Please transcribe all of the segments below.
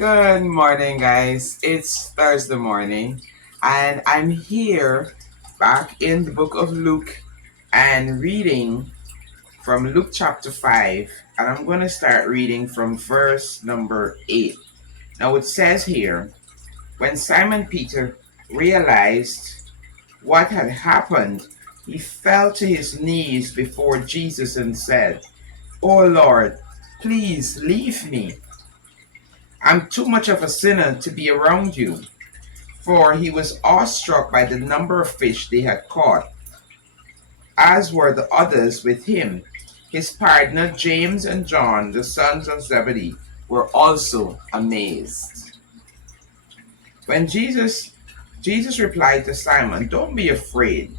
Good morning, guys. It's Thursday morning, and I'm here back in the book of Luke and reading from Luke chapter 5. And I'm going to start reading from verse number 8. Now, it says here, when Simon Peter realized what had happened, he fell to his knees before Jesus and said, "Oh Lord, please leave me. I'm too much of a sinner to be around you." For he was awestruck by the number of fish they had caught, as were the others with him. His partner James and John, the sons of Zebedee, were also amazed. When Jesus replied to Simon, "Don't be afraid.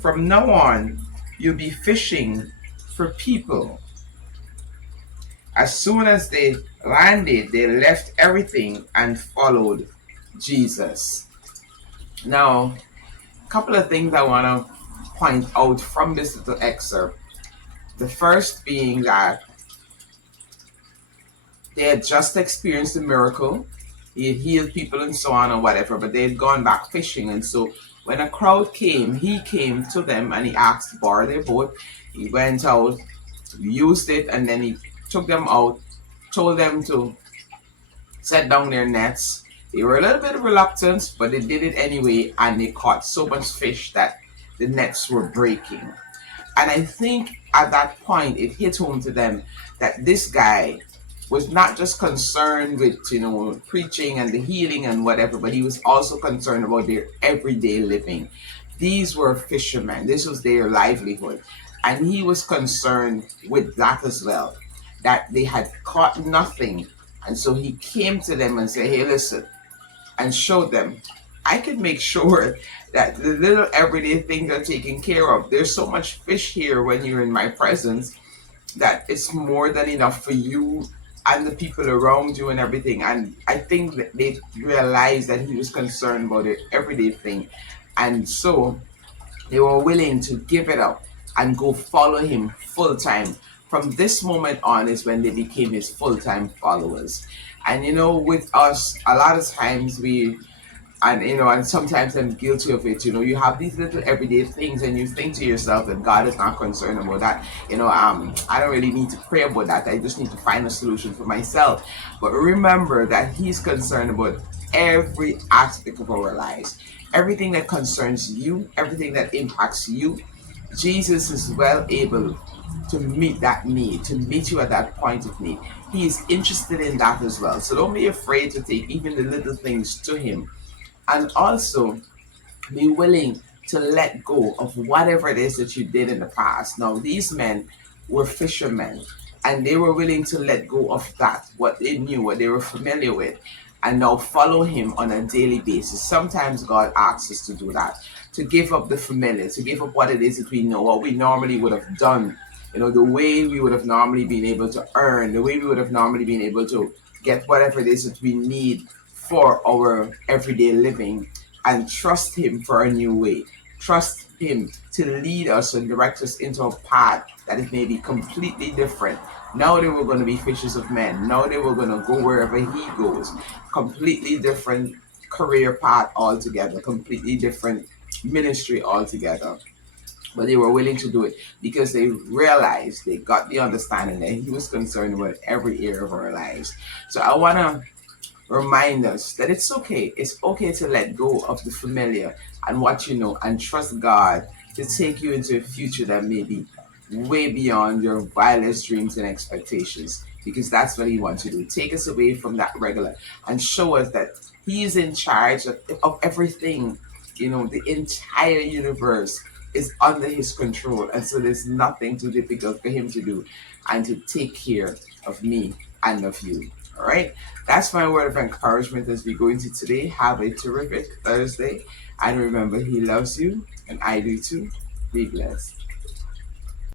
From now on, you'll be fishing for people." As soon as they landed, they left everything and followed Jesus. Now, a couple of things I want to point out from this little excerpt. The first being that they had just experienced a miracle. He had healed people and so on or whatever, but they had gone back fishing. And so when a crowd came, he came to them and he asked to borrow their boat. He went out, used it, and then he took them out, told them to set down their nets. They were a little bit reluctant, but they did it anyway, and they caught so much fish that the nets were breaking. And I think at that point, it hit home to them that this guy was not just concerned with, preaching and the healing and whatever, but he was also concerned about their everyday living. These were fishermen. This was their livelihood. And he was concerned with that as well, that they had caught nothing. And so he came to them and said, "Hey, listen," and showed them, "I can make sure that the little everyday things are taken care of. There's so much fish here when you're in my presence that it's more than enough for you and the people around you and everything." And I think that they realized that he was concerned about their everyday thing. And so they were willing to give it up and go follow him full time. From this moment on is when they became his full-time followers. And with us, a lot of times and sometimes I'm guilty of it. You have these little everyday things, and you think to yourself that God is not concerned about that. I don't really need to pray about that. I just need to find a solution for myself. But remember that He's concerned about every aspect of our lives, everything that concerns you, everything that impacts you. Jesus is well able to meet that need, to meet you at that point of need. He is interested in that as well. So don't be afraid to take even the little things to Him. And also be willing to let go of whatever it is that you did in the past. Now, these men were fishermen, and they were willing to let go of that, what they knew, what they were familiar with, and now follow Him on a daily basis. Sometimes God asks us to do that, to give up the familiar, to give up what it is that we know, what we normally would have done, the way we would have normally been able to earn, the way we would have normally been able to get whatever it is that we need for our everyday living, and trust Him for a new way. Trust Him to lead us and direct us into a path that it may be completely different. Now they were going to be fishers of men. Now they were going to go wherever He goes. Completely different career path altogether. Completely different ministry altogether. But they were willing to do it because they realized, they got the understanding that He was concerned about every area of our lives. So I want to remind us that it's okay. It's okay to let go of the familiar and what you know, and trust God to take you into a future that may be way beyond your wildest dreams and expectations, because that's what He wants to do. Take us away from that regular and show us that He is in charge of everything. The entire universe is under His control, and so there's nothing too difficult for Him to do and to take care of me and of you. All right, that's my word of encouragement as we go into today. Have a terrific Thursday, and remember, He loves you, and I do too. Be blessed.